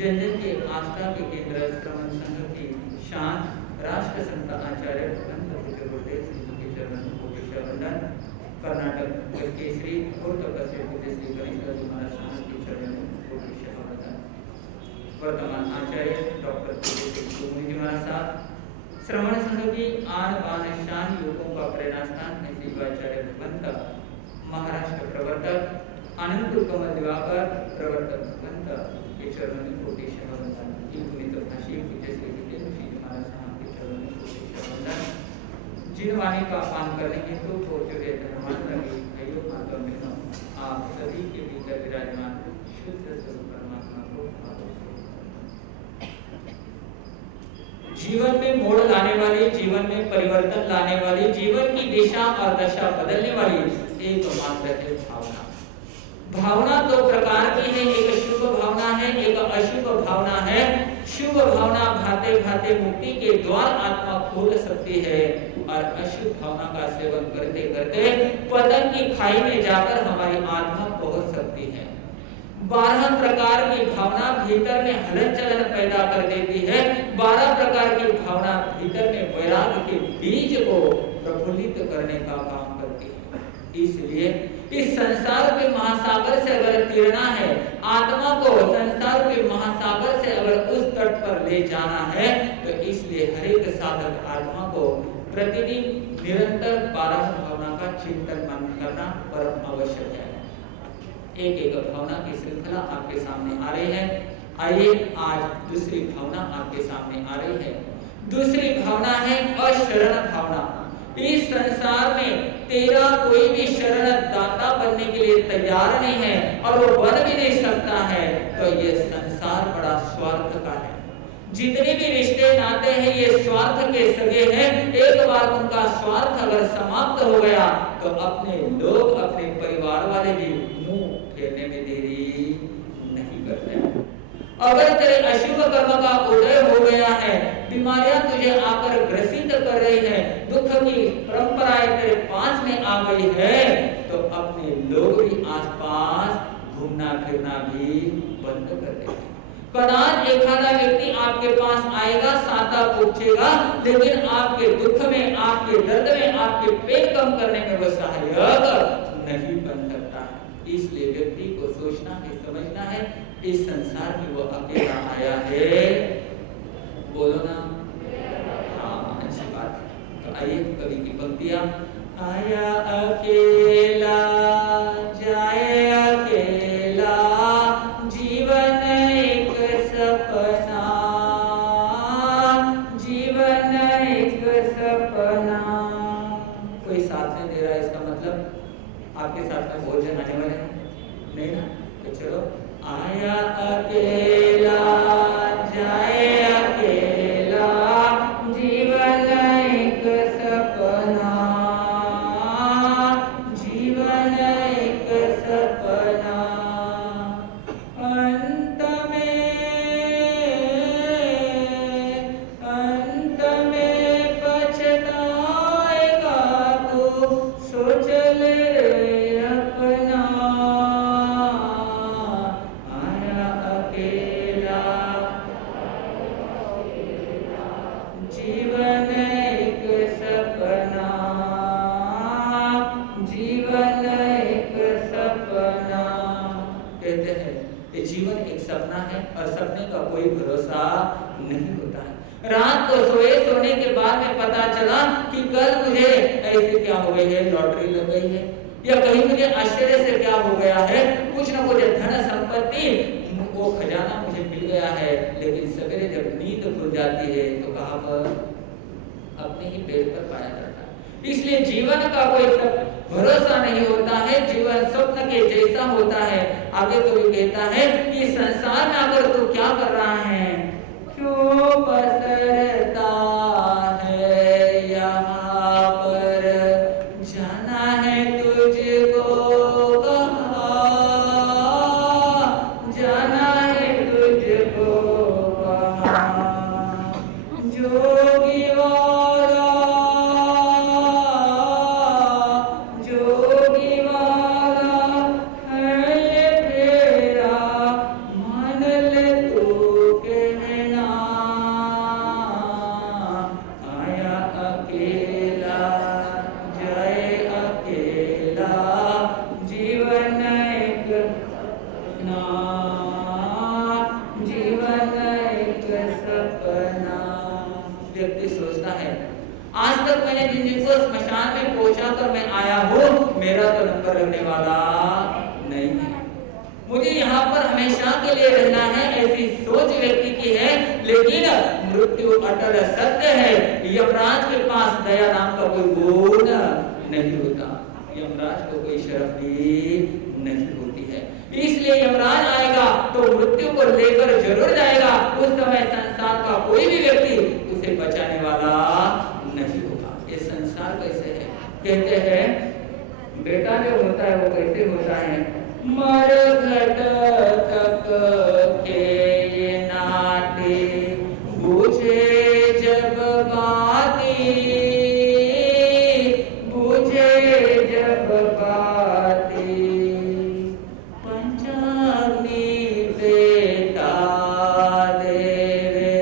जन जन के आस्था के केंद्र श्रवण संघ की शांत राष्ट्र संत आचार्य भगवंत गुरुदेव श्री जी के चरणों को वंदन। कर्नाटक केसरी पूर्व से पूज्य श्री गणेश महाराज स्वामी के चरणों को वंदन। वर्तमान आचार्य डॉक्टर जी महाराज साहब श्रवण संघ की आन बान शान युवकों का प्रेरणा स्थान श्री आचार्य भगवंत महाराष्ट्र प्रवर्तक अनंत कमल दिवाकर प्रवर्तक भगवंत के चरणों में कोटि वंदन। पुनीत भाषी पूज्य श्री जितेंद्र श्री महाराज साहब के चरणों में कोटि वंदन। जिन वाणी का पान करने हेतु जुड़े भाइयों माताओं बहनों, आप सभी के भीतर विराजमान शुद्ध स्वरूप परमात्मा को जीवन में मोड़ लाने वाली, जीवन में परिवर्तन लाने वाली, जीवन की दिशा और दशा बदलने वाली एकमात्र है भावना। भावना दो प्रकार की है, एक शुभ भावना है, एक अशुभ भावना है। शुभ भावना भाते भाते मुक्ति के द्वार आत्मा खोल सकती है और अशुभ भावना का सेवन करते करते पतन की खाई में जाकर हमारी आत्मा पहुंच सकती है। 12 प्रकार की भावना भीतर में हलन चलन पैदा कर देती है। 12 प्रकार की भावना भीतर में वैराग्य के बीज को प्रफुल्लित करने का काम करती है। इसलिए इस संसार के महासागर से अगर तैरना है, आत्मा को संसार के महासागर से अगर उस तट पर ले जाना है, तो इसलिए हर एक साधक आत्मा को प्रतिदिन निरंतर 12 भावना का चिंतन मनन करना परम आवश्यक है। एक एक भावना की श्रृंखला आपके सामने आ रही है। आइए आज दूसरी भावना आपके सामने आ रही है। दूसरी भावना है अशरण भावना। इस संसार में तेरा कोई भी शरण दाता बनने के लिए तैयार नहीं है और वो बन भी नहीं सकता है, तो ये संसार बड़ा स्वार्थ का है। जितने भी रिश्ते नाते हैं ये स्वार्थ के सगे हैं। एक बार उनका स्वार्थ अगर समाप्त हो गया तो अपने लोग, अपने परिवार वाले भी मुंह फेरने में देरी नहीं करते हैं। अगर तेरे अशुभ कर्म का उदय हो गया है, बीमारियां तुझे आकर ग्रसित कर रही है, दुख की परंपराएं तेरे पास में आ गई है, तो अपने लोग भी आसपास घूमना फिरना भी बंद कर देते हैं। कदाच एखादा व्यक्ति आपके पास आएगा, साता पूछेगा, लेकिन आपके दुख में, आपके दर्द में, आपके पेट कम करने में वो सहायक नहीं बन सकता है। इसलिए व्यक्ति को सोचना है, समझना है, इस संसार में वो अकेला आया है। बोलो ना, हाँ अच्छी बात है। तो आइए कवि की पंक्तियां। आया अकेला जाए अकेला, जीवन एक सपना, जीवन एक सपना। कोई साथ में दे रहा है, इसका मतलब आपके साथ में बहुत जन आने वाले हैं, नहीं ना? तो चलो, आया अकेला जाए अकेला, जीवन एक सपना, जीवन एक सपना। अंत में पछताएगा तो सोच ले अपना। कहते हैं कि जीवन एक सपना है और सपने का कोई भरोसा नहीं होता है। रात को सोने के बाद में पता चला कि कल मुझे ऐसे क्या हो गई है, लॉटरी लग गई है, या कहीं मुझे आश्चर्य से क्या हो गया है, कुछ ना कुछ धन संपत्ति, वो खजाना मुझे मिल गया है। लेकिन सवेरे जब नींद खुल जाती है तो कहाँ पर, अपने ही पेट पर पाया जाता है। इसलिए जीवन का कोई भरोसा नहीं होता है, जीवन स्वप्न के जैसा होता है। आगे तो ये कहता है कि संसार में अगर तू क्या कर रहा है, क्यों पसरता है यहाँ पर, जाना है तुझको कहाँ, जाना है तुझको कहाँ, जोगी वाला, जोगी वाला है ये तेरा, मान ले तू कहना, आया अकेला जाए अकेला, जीवन एक ना, जीवन एक सपना। व्यक्ति सोचता है आज तक मैंने जिन को स्मशान में पहुंचा कर मैं आया हूँ, मेरा तो नंबर लगने वाला नहीं है, मुझे यहाँ पर हमेशा के लिए रहना है, ऐसी सोच व्यक्ति की है। लेकिन मृत्यु अटल सत्य है। यमराज के पास दया नाम का कोई गुण नहीं होता, यमराज को कोई शर्म भी नहीं होती है। इसलिए यमराज आएगा तो मृत्यु को लेकर जरूर जाएगा। उस समय संसार का कोई भी व्यक्ति उसे बचाने वाला नहीं होगा। ये संसार कैसे है, कहते हैं बेटा जो होता है वो कैसे होता है, मरघट तक के ये नाते बुझे जब बाती, बुझे जब बाती, पंचाग्नि बेटा देवे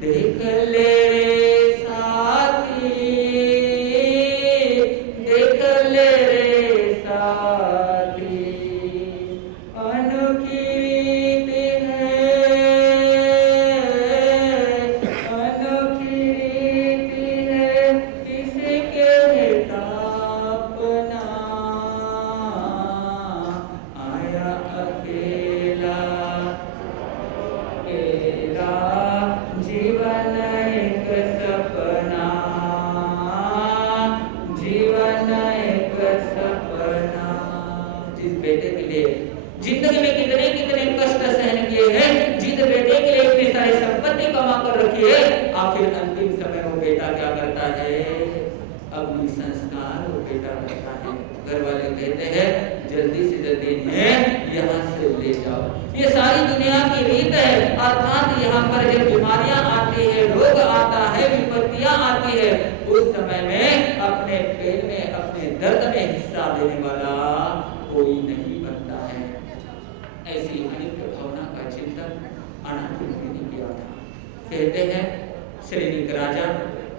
देख ले रे साथी, देख ले रे साथी, अनोखी रीति है, अनोखी रीति है, किसी कहता अपना, आया अकेला, अकेला, जीवन एक सपना, जीवन एक सपना। जिस बेटे के लिए जिंदगी में कितने कितने कष्ट सहन किए हैं, जिस बेटे के लिए इतनी सारी संपत्ति कमा कर रखी है, आखिर अंतिम समय वो बेटा क्या करता है, अपनी संस्कार वो बेटा करता है। घर वाले कहते हैं जल्दी से जल्दी इन्हें यहाँ से ले जाओ। ये सारी दुनिया की रीत है। अर्थात यहाँ पर जब बीमारियां आती है, रोग आता है, विपत्तियां आती है, उस समय में अपने पेट में, अपने दर्द में हिस्सा देने वाला कोई नहीं बनता है। ऐसी अनित्य भावना का चिंतन अनाथ मुनि ने किया था। कहते हैं श्रेणिक राजा,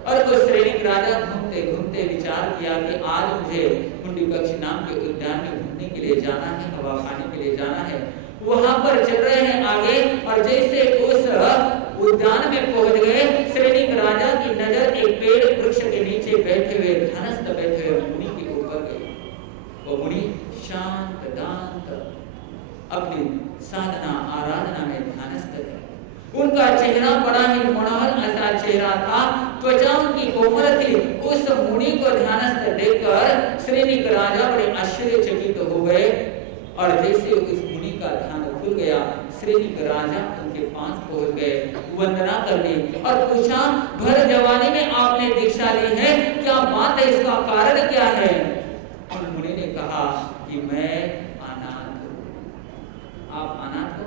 और तो श्रेणिक राजा घूमते घूमते विचार किया कि आज मुझे पुंडरीकाक्ष नाम के उद्यान में घूमने के लिए जाना है, हवा खाने के लिए जाना है। वहां पर चल रहे हैं आगे, और जैसे उस उद्यान में पहुंच गए, श्रेणिक राजा की नजर एक पेड़ वृक्ष के नीचे बैठे हुए, ध्यानस्थ बैठे हुए मुनि के ऊपर गई। वो मुनि शांत दांत अपनी साधना आराधना में ध्यानस्थ थे। उनका चेहरा बड़ा ही मनोहर ऐसा चेहरा था, त्वचा उनकी कोमल थी। उस मुनि को ध्यानस्थ देखकर श्रेणिक राजा बड़े आश्चर्यचकित हो गए, और जैसे उस मुनि का ध्यान खुल गया, श्रेणिक राजा उनके पास पहुंच गए, वंदना कर ली और पूछा, भर जवानी में आपने दीक्षा ली है, क्या बात है, इसका कारण क्या है? उन मुनि ने कहा कि मैं अनाथ हूं। आप अनाथ हो?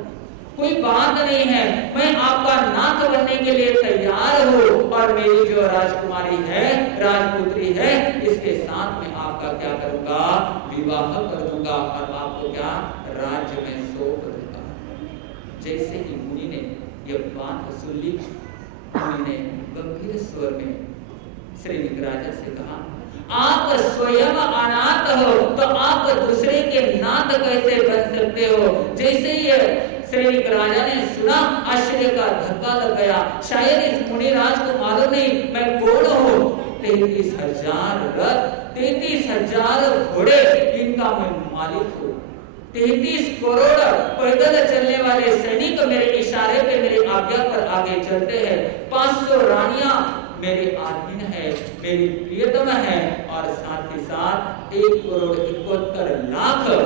कोई बात नहीं है, मैं आपका नाथ बनने के लिए तैयार हूँ, और मेरी जो राजकुमारी है, राजपुत्री है, इसके साथ में आपका क्या करूंगा, विवाह कर दूंगा, और आपको क्या राज्य में सौंप दूंगा। जैसे ही मुनि ने यह बात सुन ली, मुनि ने गंभीर स्वर में श्रेणिक राजा से कहा, आप स्वयं अनाथ हो तो आप दूसरे के नाथ कैसे बन सकते हो? जैसे ही श्रेणिक राजा ने सुना, आश्चर्य का धक्का लग गया। शायद इस मुनिराज को मालूम नहीं मैं कौन हूँ। 33,000 रथ, 33,000 घोड़े, इनका मैं मालिक हूँ। 33 करोड़ पैदल चलने वाले सैनिक मेरे इशारे पे, मेरे आज्ञा पर आगे चलते हैं। 500 रानियां मेरे अधीन है, मेरी प्रियतम है, और साथ ही साथ 1,71,00,000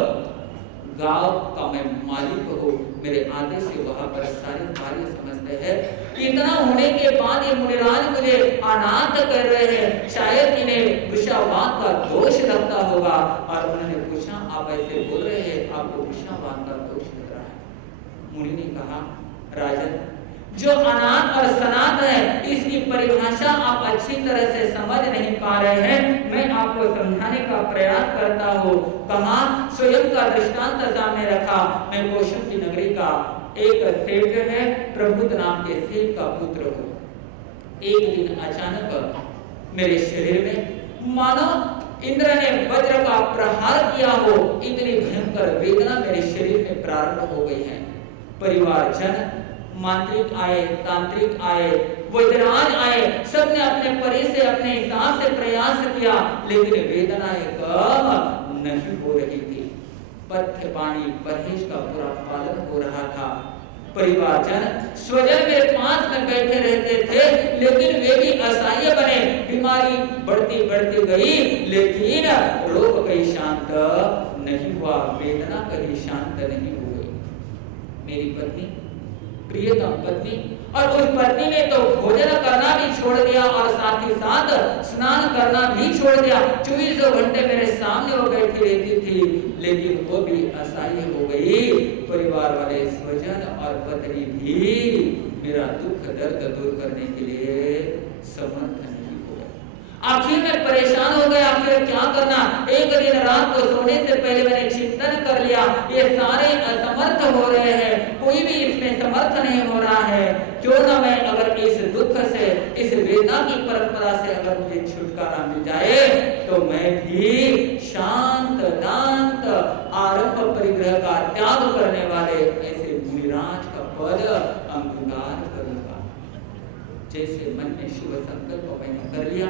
गांव का मैं मालिक हूँ। मेरे आदेश से वहां पर सारे कार्य समझते हैं। इतना होने के बाद ये मुनिराज मुझे अनाथ कर रहे हैं, शायद इन्हें वृषावान का दोष लगता होगा। और उन्होंने पूछा, आप ऐसे बोल रहे हैं, आपको वृषावान का दोष लग रहा है? मुनि ने कहा, राजन, जो अनाथ और सनाथ है इसकी परिभाषा आप अच्छी तरह से समझ नहीं पा रहे हैं। मैं आपको समझाने का प्रयास करता हूँ। कहा, स्वयं का दृष्टांत सामने रखा। मैं कौशल की नगरी का एक सेठ है, प्रभुत नाम के सेठ का पुत्र हूँ। एक दिन अचानक मेरे शरीर में मानो इंद्र ने वज्र का प्रहार किया हो, इतनी भयंकर वेदना मेरे शरीर में प्रारंभ हो गई है। परिवारजन, मांत्रिक आए, तांत्रिक आए, वैद्यराज आए, सबने अपने परि से, अपने हिसाब से प्रयास किया, लेकिन वेदनाएं कम नहीं हो रही थी। पथ्य पानी परहेज का पूरा पालन हो रहा था। परिवारजन, स्वजन मेरे पास में बैठे रहते थे, लेकिन वे भी असहाय बने। बीमारी बढ़ती बढ़ती गई, लेकिन रोग कहीं शांत नहीं हुआ, वेदना कहीं शांत नहीं हो गई। मेरी पत्नी, प्रियतम पत्नी, और उस पत्नी ने तो भोजन करना भी छोड़ दिया और साथ ही साथ स्नान करना भी छोड़ दिया। 24 घंटे मेरे सामने वो बैठी रहती थी, लेकिन वो भी असहाय हो गई। परिवार वाले, स्वजन और पत्नी भी मेरा दुख दर्द दूर करने के लिए समर्थ नहीं हो गए। आखिर मैं परेशान हो गया, आखिर क्या करना। एक दिन रात को सोने से पहले मैंने चिंतन कर लिया, ये सारे असमर्थ हो रहे हैं, कोई भी इसमें समर्थ नहीं हो रहा है। क्यों ना मैं अगर इस दुख से, इस वेदना की परंपरा से अगर मुझे छुटकारा मिल जाए, तो मैं भी शांत दांत आरंभ परिग्रह का त्याग करने वाले ऐसे मुनिराज का पद अंगीकार करूंगा। जैसे मन में शुभ संकल्प मैंने कर लिया,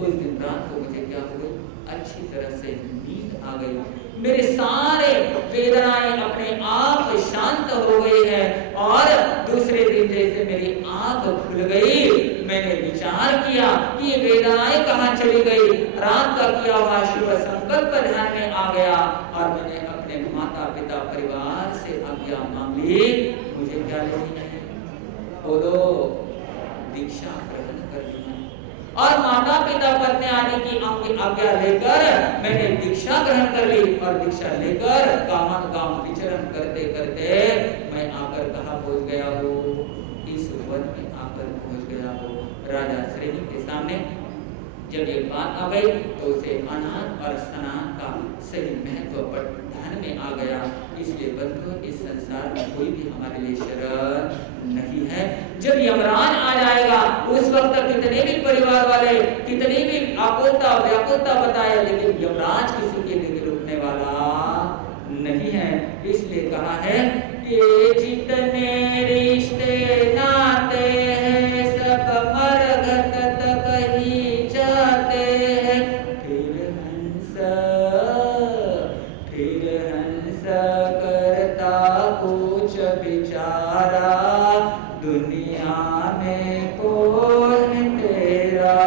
उस दिन रात को मुझे क्या हो गई, अच्छी तरह से नींद आ गई। मेरे सारे वेदनाएं अपने आप शांत हो गई है, और दूसरे दिन जैसे मेरी आंख खुल गई, मैंने विचार किया कि ये वेदनाएं कहाँ चली गई। रात का किया हुआ शुभ संकल्प ध्यान में आ गया, और मैंने अपने माता पिता परिवार से आज्ञा मांग ली, मुझे क्या लेनी है, बोलो, दीक्षा ग्रहण करनी है। और माता पिता पत्नी आदि की आज्ञा लेकर मैंने दीक्षा ग्रहण कर ली, और दीक्षा लेकर कामन गांव विचरण करते करते मैं आकर कहाँ पहुंच गया हूँ, इस वन में आकर पहुंच गया हूँ। राजा श्रेणी के सामने जब ये बात आ गई, तो उसे अनाथ और सनाथ का सही महत्व ध्यान में आ गया। इसलिए बंधुओं, इस संसार में कोई भी हमारे लिए शरण नहीं है। जब यमराज आ जाएगा, उस वक्त कितने भी परिवार वाले, कितनी भी आकुलता व्याकुलता बताए, लेकिन यमराज किसी के लिए रुकने वाला नहीं है। इसलिए कहा है, ये जितने रिश्ते नाते हैं, सब मरघट तक ही जाते हैं। फिर हंस करता कुछ बिचारा, दुनिया में कौन है तेरा,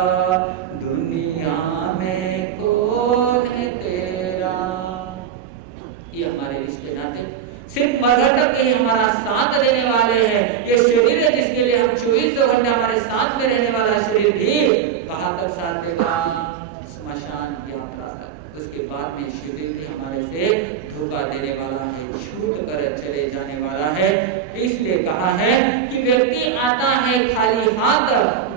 दुनिया में कौन है तेरा। ये हमारे रिश्ते नाते सिर्फ मरघट के ही हमारा साथ देने वाले हैं। ये शरीर है जिसके लिए हम 24 घंटे हमारे साथ में रहने वाला शरीर भी कहाँ तक साथ देगा, स्मशान यात्रा तक। उसके बाद में शरीर भी हमारे से धोखा देने वाला है, छूट कर चले जाने वाला है। इसलिए कहा है कि व्यक्ति आता है खाली हाथ,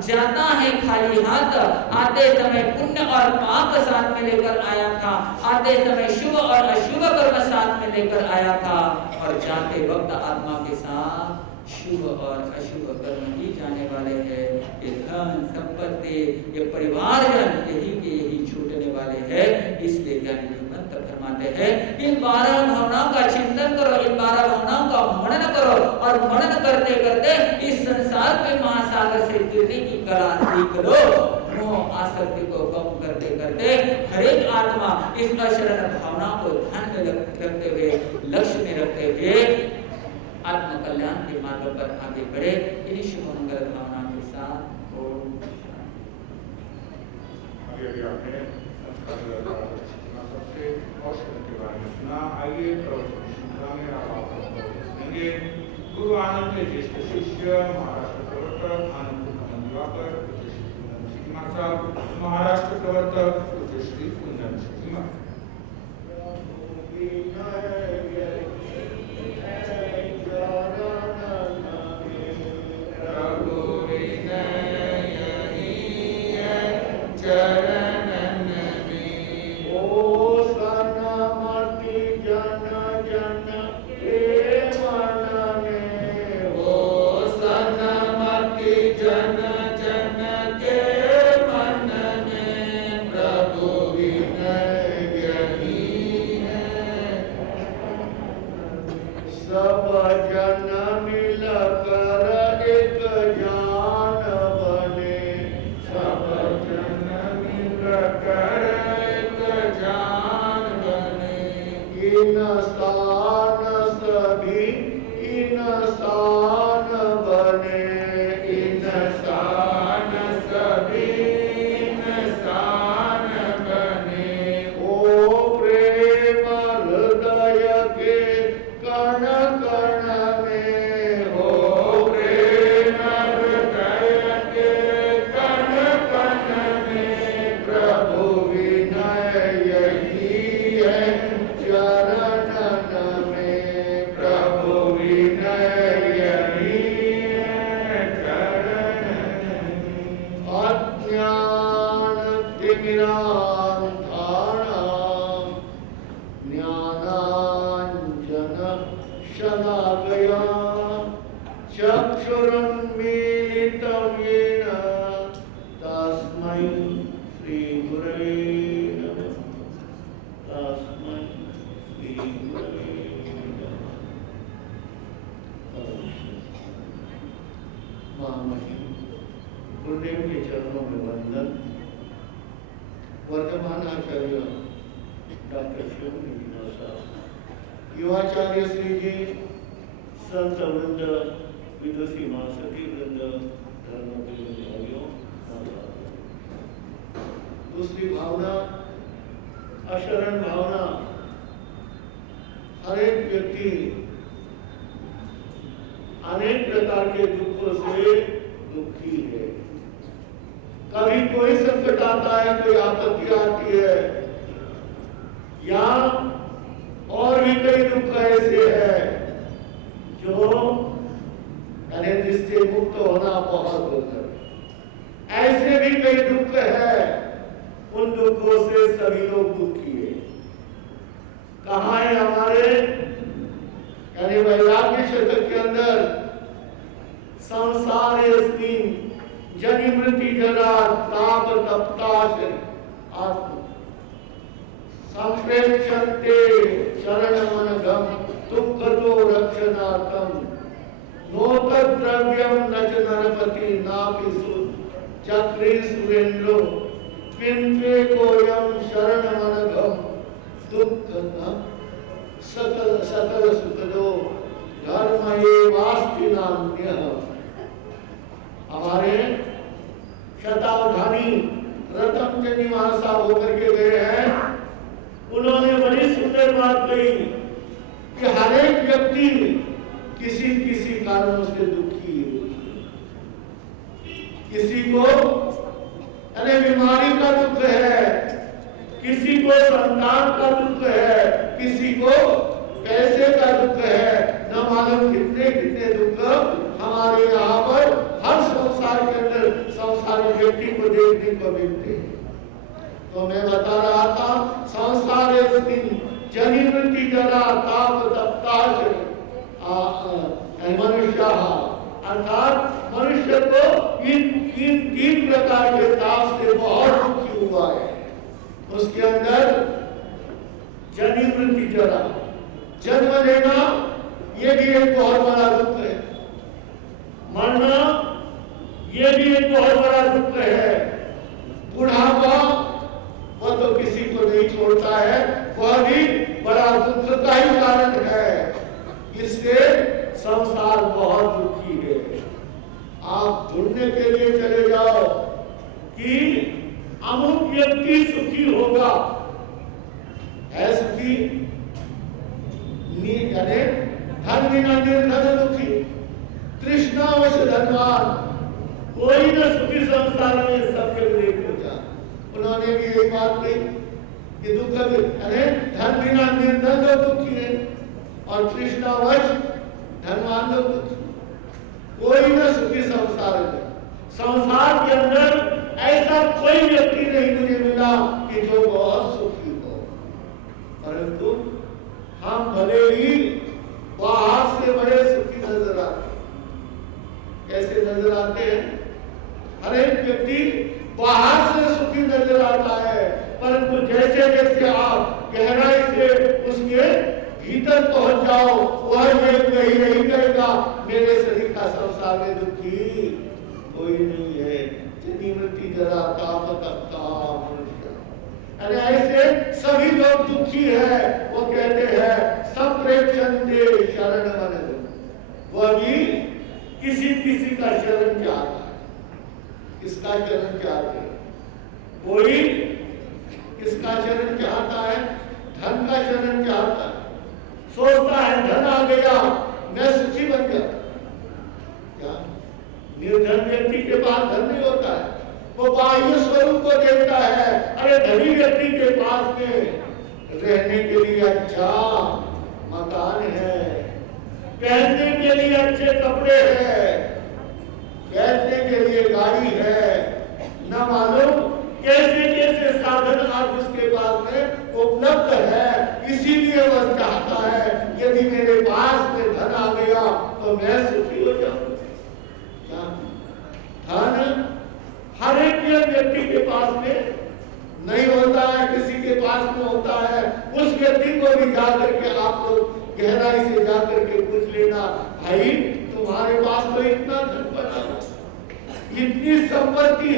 जाता है खाली हाथ। आते समय पुण्य और पाप साथ में लेकर आया था, आते समय शुभ और अशुभ कर्म साथ में लेकर आया था, और जाते वक्त आत्मा के साथ शुभ और अशुभ कर्म ही जाने वाले हैं। ये धन संपत्ति, ये परिवारजन यही के यही छूटने वाले हैं। इसलिए ज्ञानी भगवंत फरमाते हैं, इन 12 भावनाओं का चिंतन करो, इन 12 भावनाओं का मनन करो, और मनन करते करते इस संसार के महासागर से गिरने की कला सीख लो। मोह आसक्ति को कम करते करते हर एक आत्मा इस अशरण भावना को ध्यान में रखते हुए, लक्ष्य में रखते हुए आत्म कल्याण के मार्ग पर आगे बढ़े। इन्हीं शुभ मंगल भावना के साथ सबसे औषध के बारे में सुना। आइए प्रवचन श्रृंखला में आप सुनेंगे गुरु आनंद ज्येष्ठ शिष्य महाराष्ट्र प्रवर्तक आनंद दिवाकर, महाराष्ट्र प्रवर्तक श्री कुंदन सिंह। युवाचार्य श्री जी, संत वृंद, विदुषी महासती वृंद, धर्म भाइयों। दूसरी भावना अशरण भावना। हर एक व्यक्ति अनेक प्रकार के दुखों से दुखी है। कभी कोई संकट आता है, कोई आपत्ति आती है, या और भी कई दुख ऐसे हैं जो जिससे मुक्त होना बहुत दुर्लभ है। ऐसे भी कई दुख है, उन दुखों से सभी लोग दुखी है। कहाँ है हमारे यानी वैराग्य शतक के अंदर संसार जनि मृति जरा ताप तप्ताश आत्म संप्रेक्षन्ते शरणमनघं दुःखतो रक्षणार्थं नोतद्रव्यं न च नरपति नापि चक्रे सुरेन्द्रो किन्त्वे कोयं शरणमनघं दुःखं सकल सुखदो धर्म एवास्ति नान्यः। हमारे शतावधानी रतनचंद निवास साहब होकर के गए हैं। उन्होंने बड़ी सुंदर बात कही कि हर एक व्यक्ति किसी किसी कारणों से दुखी है। किसी को बीमारी का दुख है, किसी को संतान का दुख है, किसी को पैसे का दुख है, न मालूम कितने कितने दुख हमारे यहाँ पर हर संसार के अंदर संसार सारे व्यक्ति को देखने को मिलते हैं। तो मैं बता रहा था, संसारेस्मिन् जनि मृत्यु जरा ताप तप्ताच मनुष्यः, अर्थात मनुष्य को इन तीन प्रकार के ताप से बहुत दुखी हुआ है। उसके अंदर जनि मृत्यु जरा, जन्म लेना ये भी एक बहुत बड़ा दुख है, मरना ये भी एक बहुत बड़ा दुख है, बुढ़ापा वह तो किसी को नहीं छोड़ता है, वह भी बड़ा दुख का ही कारण है। इससे संसार बहुत दुखी है। आप ढूंढने के लिए चले जाओ कि अमुक व्यक्ति सुखी होगा, है सुखी, यानी धन बिना निर्धन दुखी, तृष्णावश धनवान, कोई न सुखी संसार में सबके विवेक हो जाए। उन्होंने भी एक बात कही कि दुख अरे धन बिना निर्धन लोग दुखी है और तृष्णावश धनवान लोग दुखी, कोई न सुखी संसार में। संसार के अंदर ऐसा कोई व्यक्ति नहीं मुझे मिला कि जो बहुत सुखी हो, परंतु हम भले ही बाहर से बड़े सुखी नजर आते हैं। कैसे नजर आते हैं? हर एक व्यक्ति बाहर से सुखी नजर आता है, परंतु जैसे जैसे आप गहराई से उसके भीतर पहुंच जाओ, वह ये नहीं कहेगा मेरे शरीर का संसार में दुखी कोई नहीं है। जनि मृत्यु जरा ताप तप्ता मनुष्य, अरे ऐसे सभी लोग दुखी है। वो कहते हैं संप्रेक्षन्ते शरण मन, वह भी किसी किसी का शरण चाहता है। किसका शरण चाहते हैं? कोई किसका शरण चाहता है? धन का शरण चाहता है, सोचता है धन आ गया मैं सुखी बन गया। क्या निर्धन व्यक्ति के पास धन नहीं होता है, वो बाह्य स्वरूप को देखता है। अरे धनी व्यक्ति के पास में रहने के लिए अच्छा मकान है, पहनने के लिए अच्छे कपड़े हैं, बैठने के लिए गाड़ी है, न मालूम कैसे कैसे साधन आज उसके पास में उपलब्ध है। इसीलिए वह चाहता है यदि मेरे पास में धन आ गया तो मैं सुखी हो जाऊं। धन हर एक व्यक्ति के पास में नहीं होता है, किसी के पास में होता है। उस व्यक्ति को भी जाकर के आप लोग गहराई से जाकर के पूछ लेना, भाई तुम्हारे पास तो इतना धन पड़ा, इतनी संपत्ति